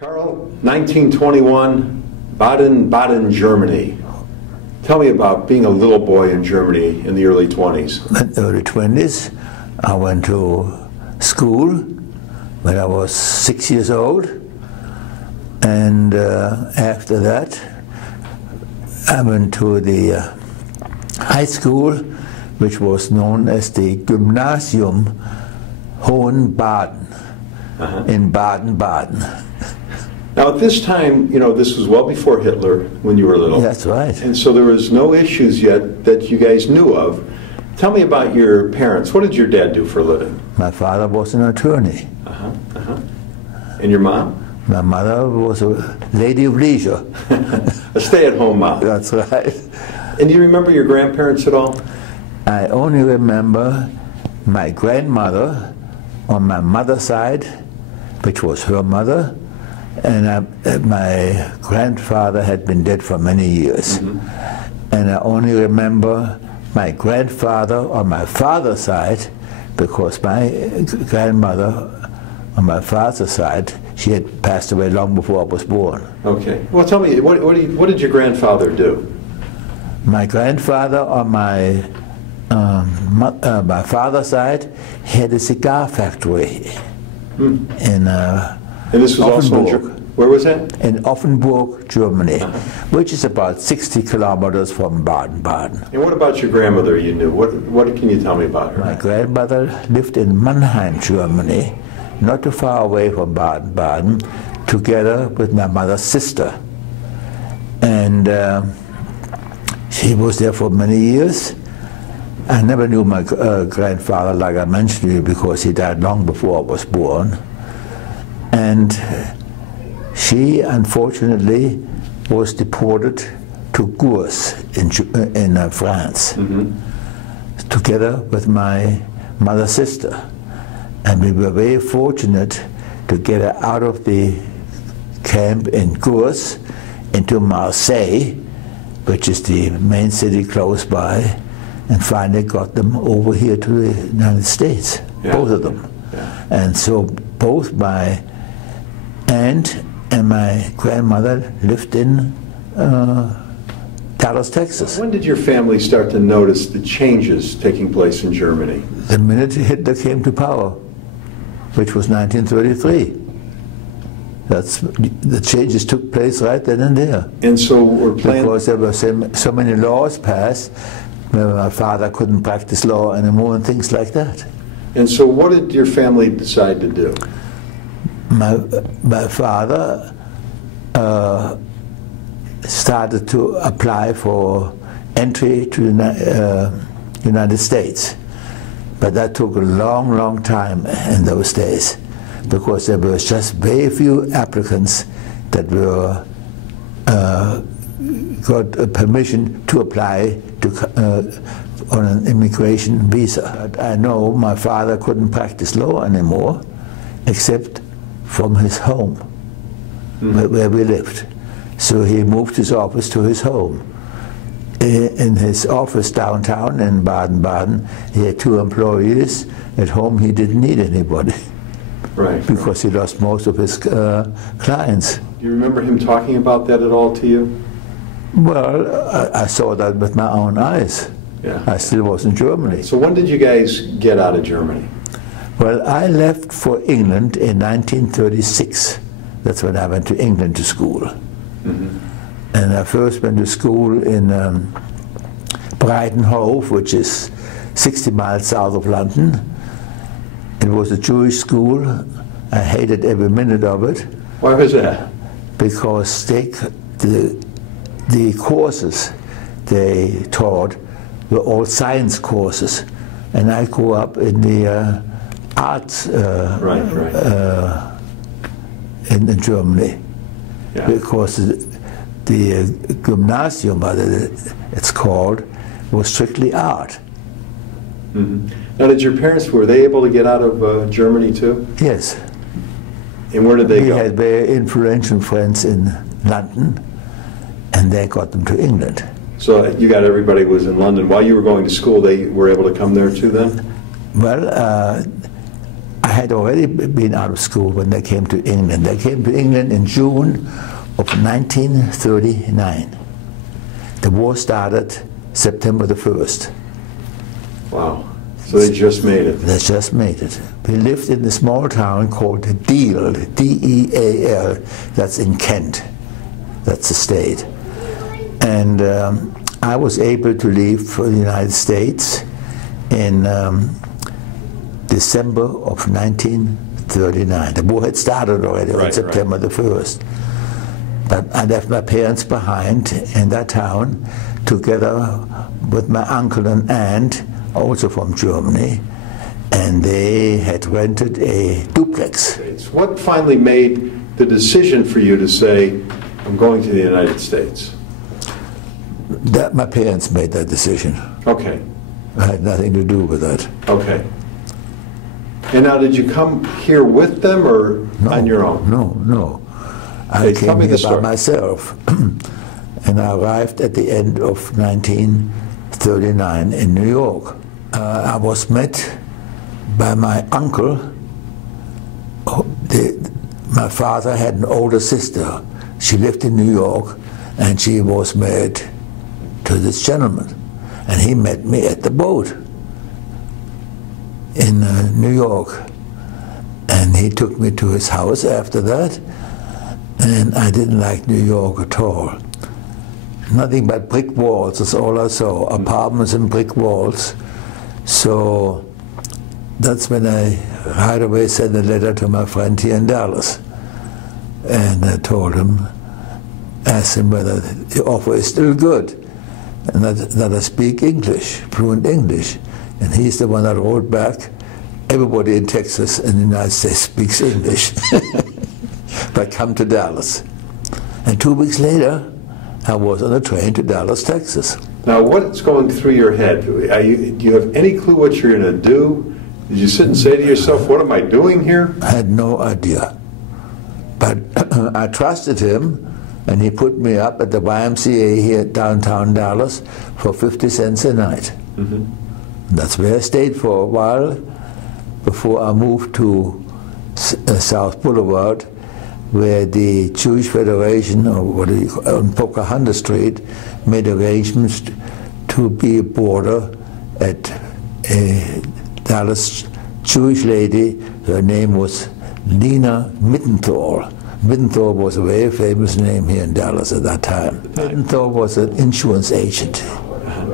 Karl, 1921, Baden-Baden, Germany. Tell me about being a little boy in Germany in the early 20s. In the early 20s, I went to school when I was 6 years old, and after that I went to the high school, which was known as the Gymnasium Hohenbaden in Baden-Baden. Now at this time, you know, this was well before Hitler when you were little. That's right. And so there was no issues yet that you guys knew of. Tell me about your parents. What did your dad do for a living? My father was an attorney. And your mom? My mother was a lady of leisure. A stay-at-home mom. That's right. And do you remember your grandparents at all? I only remember my grandmother on my mother's side, which was her mother, and my grandfather had been dead for many years. And I only remember my grandfather on my father's side, because my grandmother on my father's side, she had passed away long before I was born. Okay. Well, tell me, what did your grandfather do? My grandfather on my father's side had a cigar factory in And this was also in where was that? In Offenburg, Germany, which is about 60 kilometers from Baden-Baden. And what about your grandmother you knew? What can you tell me about her? My grandmother lived in Mannheim, Germany, not too far away from Baden-Baden, together with my mother's sister. And she was there for many years. I never knew my grandfather, like I mentioned to you, because he died long before I was born. And she, unfortunately, was deported to Gurs in France, together with my mother's sister. And we were very fortunate to get her out of the camp in Gurs into Marseille, which is the main city close by, and finally got them over here to the United States, both of them. And so both my aunt and my grandmother lived in Dallas, Texas. When did your family start to notice the changes taking place in Germany? The minute Hitler came to power, which was 1933. The changes took place right then and there. And so we're planning... Because there were so many laws passed, where my father couldn't practice law anymore and things like that. And so what did your family decide to do? My father started to apply for entry to the United States. But that took a long, long time in those days, because there were just very few applicants that were got permission to apply to, on an immigration visa. But I know my father couldn't practice law anymore, except from his home, where we lived. So he moved his office to his home. In his office downtown in Baden-Baden, he had 2 employees. At home he didn't need anybody. Right. Because he lost most of his clients. Do you remember him talking about that at all to you? Well, I saw that with my own eyes. I still was in Germany. So when did you guys get out of Germany? Well, I left for England in 1936. That's when I went to England to school. And I first went to school in Breitenhof, which is 60 miles south of London. It was a Jewish school. I hated every minute of it. Why was that? Because the courses they taught were all science courses. And I grew up in the arts in Germany. Because the Gymnasium, it's called, was strictly art. Now, did your parents, were they able to get out of Germany too? Yes. And where did they go? We had very influential friends in London, and they got them to England. So you got everybody was in London. While you were going to school, they were able to come there too then? Well, I had already been out of school when they came to England. They came to England in June of 1939. The war started September the 1st. Wow. So they just made it. They just made it. We lived in a small town called Deal, D-E-A-L. That's in Kent. That's the state. And I was able to leave for the United States in December of 1939. The war had started already on September the 1st. But I left my parents behind in that town together with my uncle and aunt, also from Germany, and they had rented a duplex. What finally made the decision for you to say, I'm going to the United States? That my parents made that decision. Okay. I had nothing to do with that. Okay. And now, did you come here with them or on your own? No. I came here by myself. And I arrived at the end of 1939 in New York. I was met by my uncle. My father had an older sister. She lived in New York, and she was married to this gentleman. And he met me at the boat in New York. And he took me to his house after that, and I didn't like New York at all. Nothing but brick walls is all I saw, apartments and brick walls. So that's when I right away sent a letter to my friend here in Dallas. And I told him, asked him whether the offer is still good, and that I speak English, fluent English. And he's the one that wrote back, everybody in Texas and the United States speaks English, but come to Dallas. And 2 weeks later, I was on a train to Dallas, Texas. Now, what's going through your head? Do you have any clue what you're going to do? Did you sit and say to yourself, what am I doing here? I had no idea. But I trusted him, and he put me up at the YMCA here at downtown Dallas for 50 cents a night. Mm-hmm. That's where I stayed for a while before I moved to South Boulevard, where the Jewish Federation, or what do you call, on Pocahontas Street, made arrangements to be a boarder at a Dallas Jewish lady. Her name was Lena Mittenthal. Mittenthal was a very famous name here in Dallas at that time. Mittenthal was an insurance agent,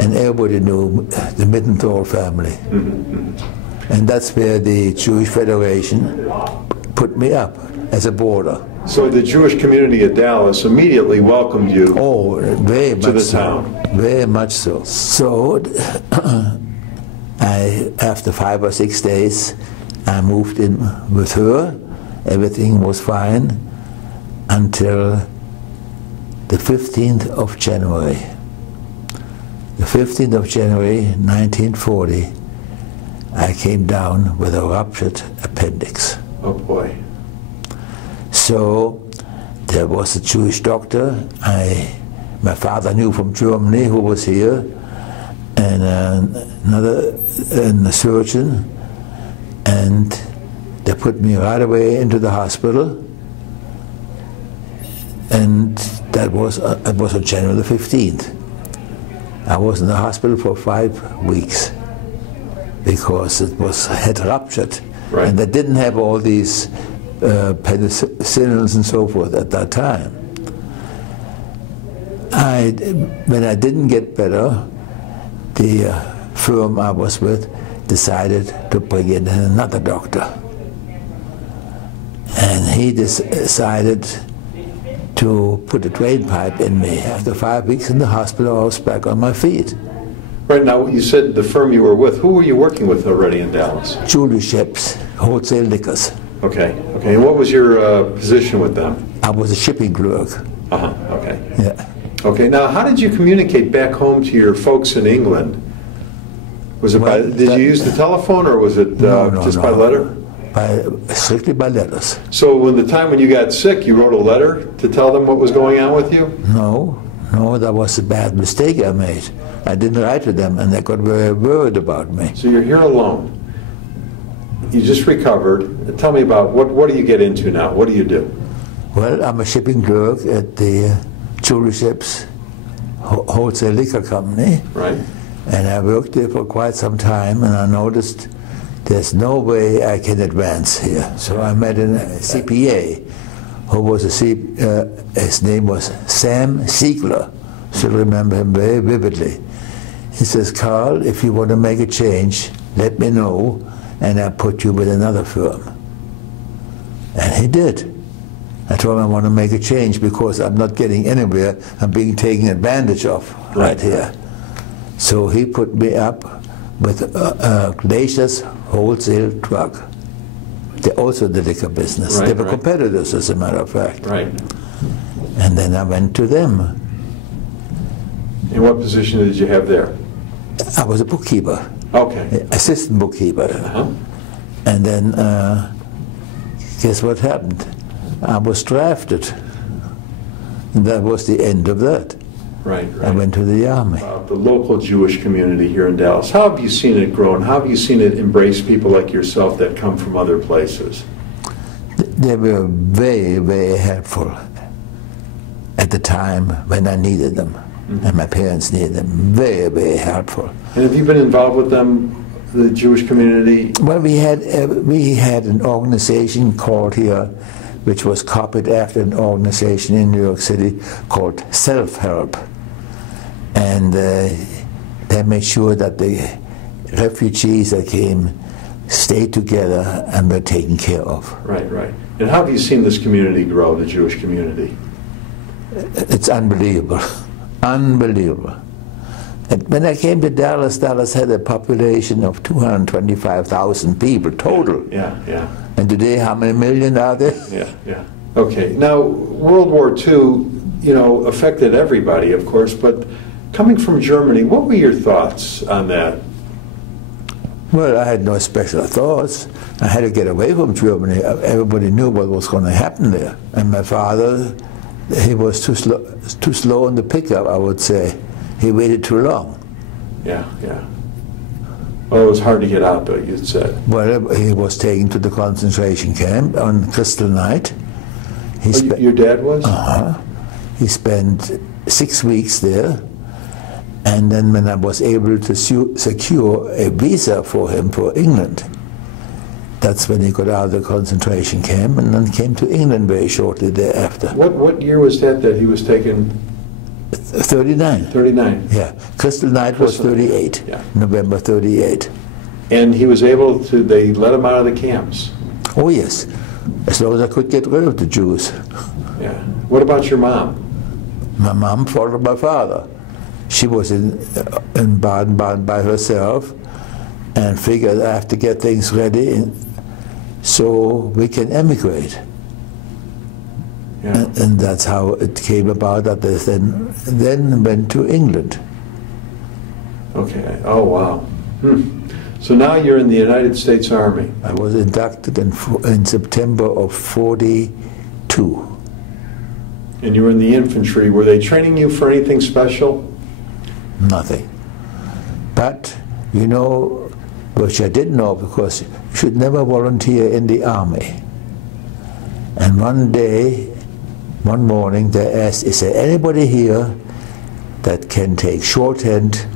and everybody knew the Mittenthal family. And that's where the Jewish Federation put me up as a boarder. So the Jewish community of Dallas immediately welcomed you very much to the so. town. Very much so. So after 5 or 6 days, I moved in with her. Everything was fine until the 15th of January. The 15th of January, 1940, I came down with a ruptured appendix. Oh boy. So there was a Jewish doctor my father knew from Germany who was here, and a surgeon, and they put me right away into the hospital, and it was on January the 15th. I was in the hospital for 5 weeks because it had ruptured, right. And they didn't have all these penicillins and so forth at that time. When I didn't get better, the firm I was with decided to bring in another doctor. And he decided to put a drain pipe in me. After 5 weeks in the hospital, I was back on my feet. Right now, you said the firm you were with. Who were you working with already in Dallas? Jewelry ships, wholesale liquors. Okay. Okay. And what was your position with them? I was a shipping clerk. Okay. Yeah. Okay. Now, how did you communicate back home to your folks in England? Was it did you use the telephone, or was it just by letter? Strictly by letters. So when the time when you got sick, you wrote a letter to tell them what was going on with you? No, that was a bad mistake I made. I didn't write to them, and they got very worried about me. So you're here alone? you just recovered. Tell me about what do you get into now? What do you do? Well, I'm a shipping clerk at the Jewelry Ships Wholesale Liquor Company. Right. And I worked there for quite some time, and I noticed there's no way I can advance here. So I met a CPA who was his name was Sam Siegler. Still remember him very vividly. He says, Karl, if you want to make a change, let me know, and I'll put you with another firm. And he did. I told him I want to make a change because I'm not getting anywhere. I'm being taken advantage of right here. So he put me up with Glacier's Wholesale Drug. They also the liquor business. Right, they were competitors, as a matter of fact. Right. And then I went to them. And what position did you have there? I was a bookkeeper. Okay. Assistant bookkeeper. And then, guess what happened? I was drafted. And that was the end of that. Right. I went to the Army. The local Jewish community here in Dallas, how have you seen it grow, and how have you seen it embrace people like yourself that come from other places? They were very, very helpful at the time when I needed them, and my parents needed them. Very, very helpful. And have you been involved with them, the Jewish community? Well, we had an organization called here, which was copied after an organization in New York City called Self-Help. And they made sure that the refugees that came stayed together and were taken care of. Right, right. And how have you seen this community grow, the Jewish community? It's unbelievable, unbelievable. And when I came to Dallas, Dallas had a population of 225,000 people total. Yeah, yeah. And today, how many million are there? Yeah, yeah. Okay. Now, World War II, affected everybody, of course, but coming from Germany, what were your thoughts on that? Well, I had no special thoughts. I had to get away from Germany. Everybody knew what was going to happen there. And my father, he was too slow on the pickup, I would say. He waited too long. Yeah, yeah. Well, it was hard to get out, though, you'd said. Well, he was taken to the concentration camp on Crystal Night. Your dad was? He spent 6 weeks there. And then when I was able to secure a visa for him for England, that's when he got out of the concentration camp and then came to England very shortly thereafter. What year was that he was taken? 39. 39. Yeah. Crystal Night was 38. Yeah. November 38. And he was able to, they let him out of the camps? Oh yes. As long as I could get rid of the Jews. Yeah. What about your mom? My mom followed my father. She was in Baden-Baden by herself and figured I have to get things ready so we can emigrate. Yeah. And that's how it came about that they then went to England. Okay. Oh, wow. So now you're in the United States Army. I was inducted in September of '42. And you were in the infantry. Were they training you for anything special? Nothing. But, which I didn't know, because you should never volunteer in the Army. And one morning, they asked, is there anybody here that can take shorthand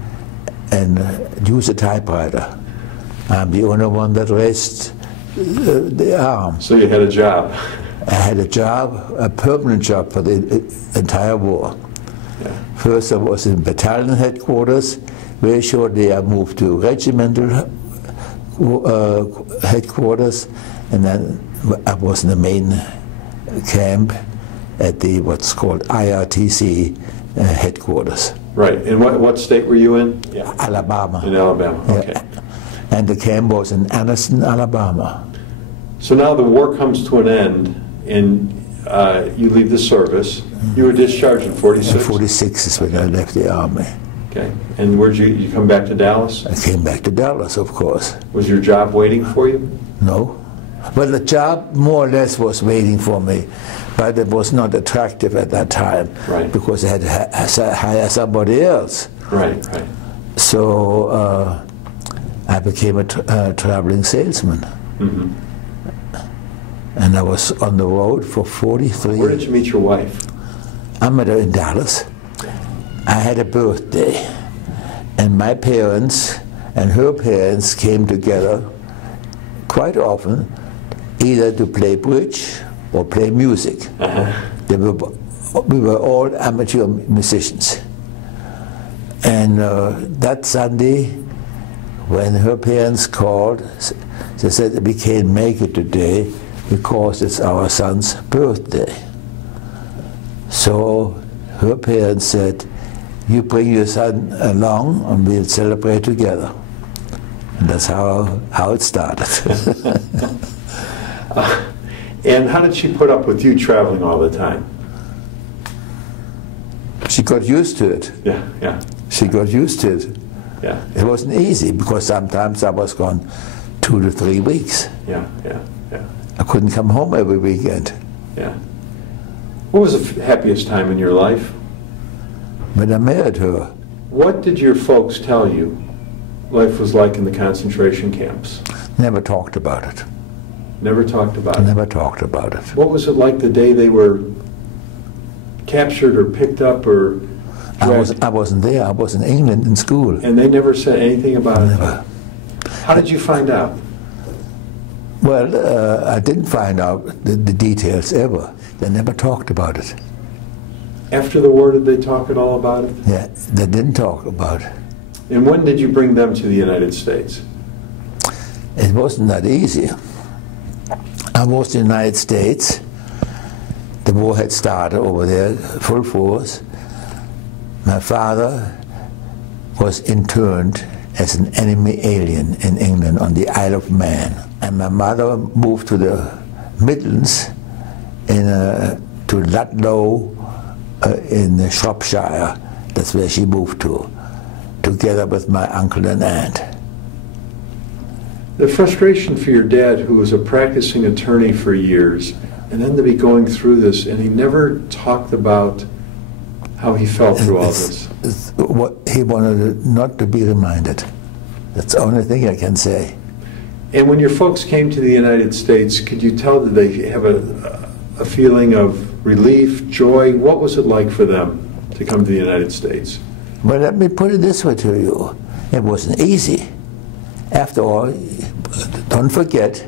and use a typewriter? I'm the only one that raised the arm. So you had a job. I had a job, a permanent job for the entire war. Yeah. First I was in battalion headquarters. Very shortly I moved to regimental headquarters, and then I was in the main camp at the what's called IRTC headquarters. Right. And what state were you in? Yeah. Alabama. In Alabama. Okay. Yeah. And the camp was in Anniston, Alabama. So now the war comes to an end, and you leave the service. You were discharged in 46? 46 is when I left the Army. Okay. And where'd you come back to Dallas? I came back to Dallas, of course. Was your job waiting for you? No. Well, the job more or less was waiting for me, but it was not attractive at that time. Right. Because I had to hire somebody else. Right, right. So I became a traveling salesman. Mm-hmm. And I was on the road for 43 Where did you meet your wife? I met her in Dallas. I had a birthday, and my parents and her parents came together quite often, either to play bridge or play music. We were all amateur musicians. And that Sunday, when her parents called, they said, we can't make it today because it's our son's birthday. So her parents said, you bring your son along and we'll celebrate together. And that's how it started. And how did she put up with you traveling all the time? She got used to it. Yeah, yeah. She got used to it. Yeah. It wasn't easy because sometimes I was gone 2 to 3 weeks. Yeah, yeah, yeah. I couldn't come home every weekend. Yeah. What was the happiest time in your life? When I married her. What did your folks tell you life was like in the concentration camps? Never talked about it. Never talked about it? Never talked about it. What was it like the day they were captured or picked up or dragged? I wasn't there. I was in England in school. And they never said anything about Never. it? How did you find out? Well, I didn't find out the details ever. They never talked about it. After the war, did they talk at all about it? Yeah, they didn't talk about it. And when did you bring them to the United States? It wasn't that easy. I was in the United States. The war had started over there, full force. My father was interned as an enemy alien in England on the Isle of Man. And my mother moved to the Midlands to Ludlow in Shropshire. That's where she moved to, together with my uncle and aunt. The frustration for your dad, who was a practicing attorney for years, and then to be going through this, and he never talked about how he felt through all this. What he wanted not to be reminded. That's the only thing I can say. And when your folks came to the United States, could you tell, did they have a feeling of relief, joy? What was it like for them to come to the United States? Well, let me put it this way to you. It wasn't easy. After all, don't forget,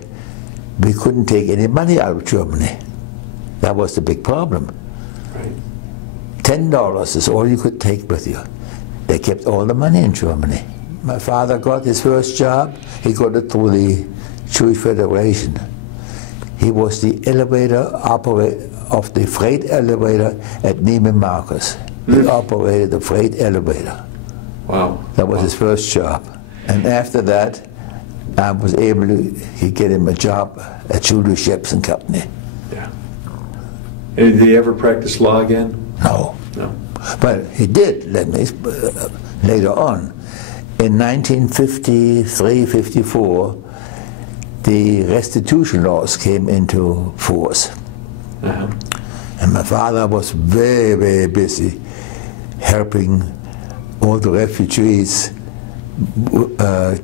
we couldn't take any money out of Germany. That was the big problem. Right. $10 is all you could take with you. They kept all the money in Germany. My father got his first job. He got it through the Jewish Federation. He was the elevator operator of the freight elevator at Neiman Marcus. He operated the freight elevator. Wow. That was his first job. And after that, I was able to get him a job at Julius Shepson Company. Yeah. And did he ever practice law again? No. No. But he did, later on. In 1953-54, the restitution laws came into force. And my father was very, very busy helping all the refugees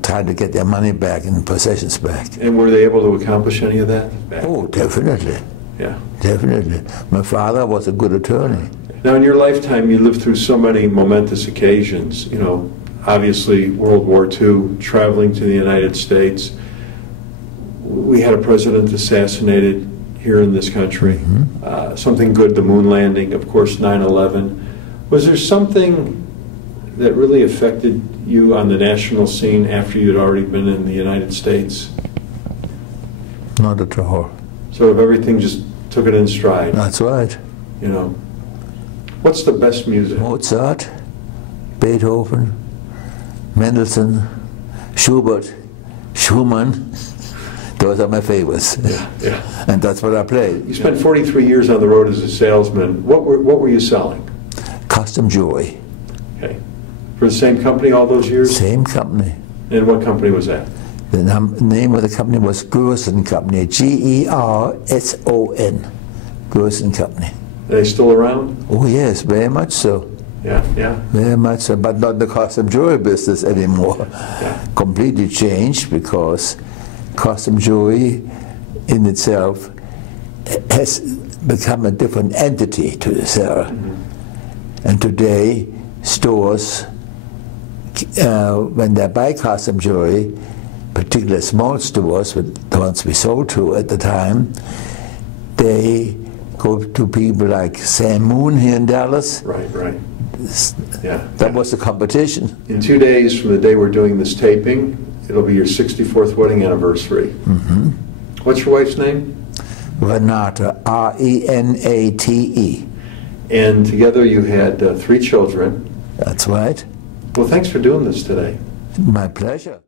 trying to get their money back and possessions back. And were they able to accomplish any of that? Oh, definitely. Yeah. Definitely. My father was a good attorney. Now, in your lifetime, you lived through so many momentous occasions. You know, obviously, World War II, traveling to the United States. We had a president assassinated here in this country. Something good, the moon landing, of course, 9/11. Was there something that really affected you on the national scene after you'd already been in the United States? Not at all. So if everything just took it in stride? That's right. You know. What's the best music? Mozart, Beethoven, Mendelssohn, Schubert, Schumann. Those are my favorites. Yeah, yeah. And that's what I played. You spent 43 years on the road as a salesman. What were you selling? Custom jewelry. Okay. For the same company all those years? Same company. And what company was that? The name of the company was Gerson Company, Gerson, Gerson Company. Are they still around? Oh yes, very much so. Yeah, yeah. Very much so, but not the custom jewelry business anymore. Yeah. Completely changed because costume jewelry in itself has become a different entity to the seller. Mm-hmm. And today, stores, when they buy costume jewelry, particularly small stores, the ones we sold to at the time, they go to people like Sam Moon here in Dallas. Right, right. Yeah. That was the competition. In 2 days from the day we're doing this taping, it'll be your 64th wedding anniversary. Mm-hmm. What's your wife's name? Renate, R-E-N-A-T-E. And together you had 3 children. That's right. Well, thanks for doing this today. My pleasure.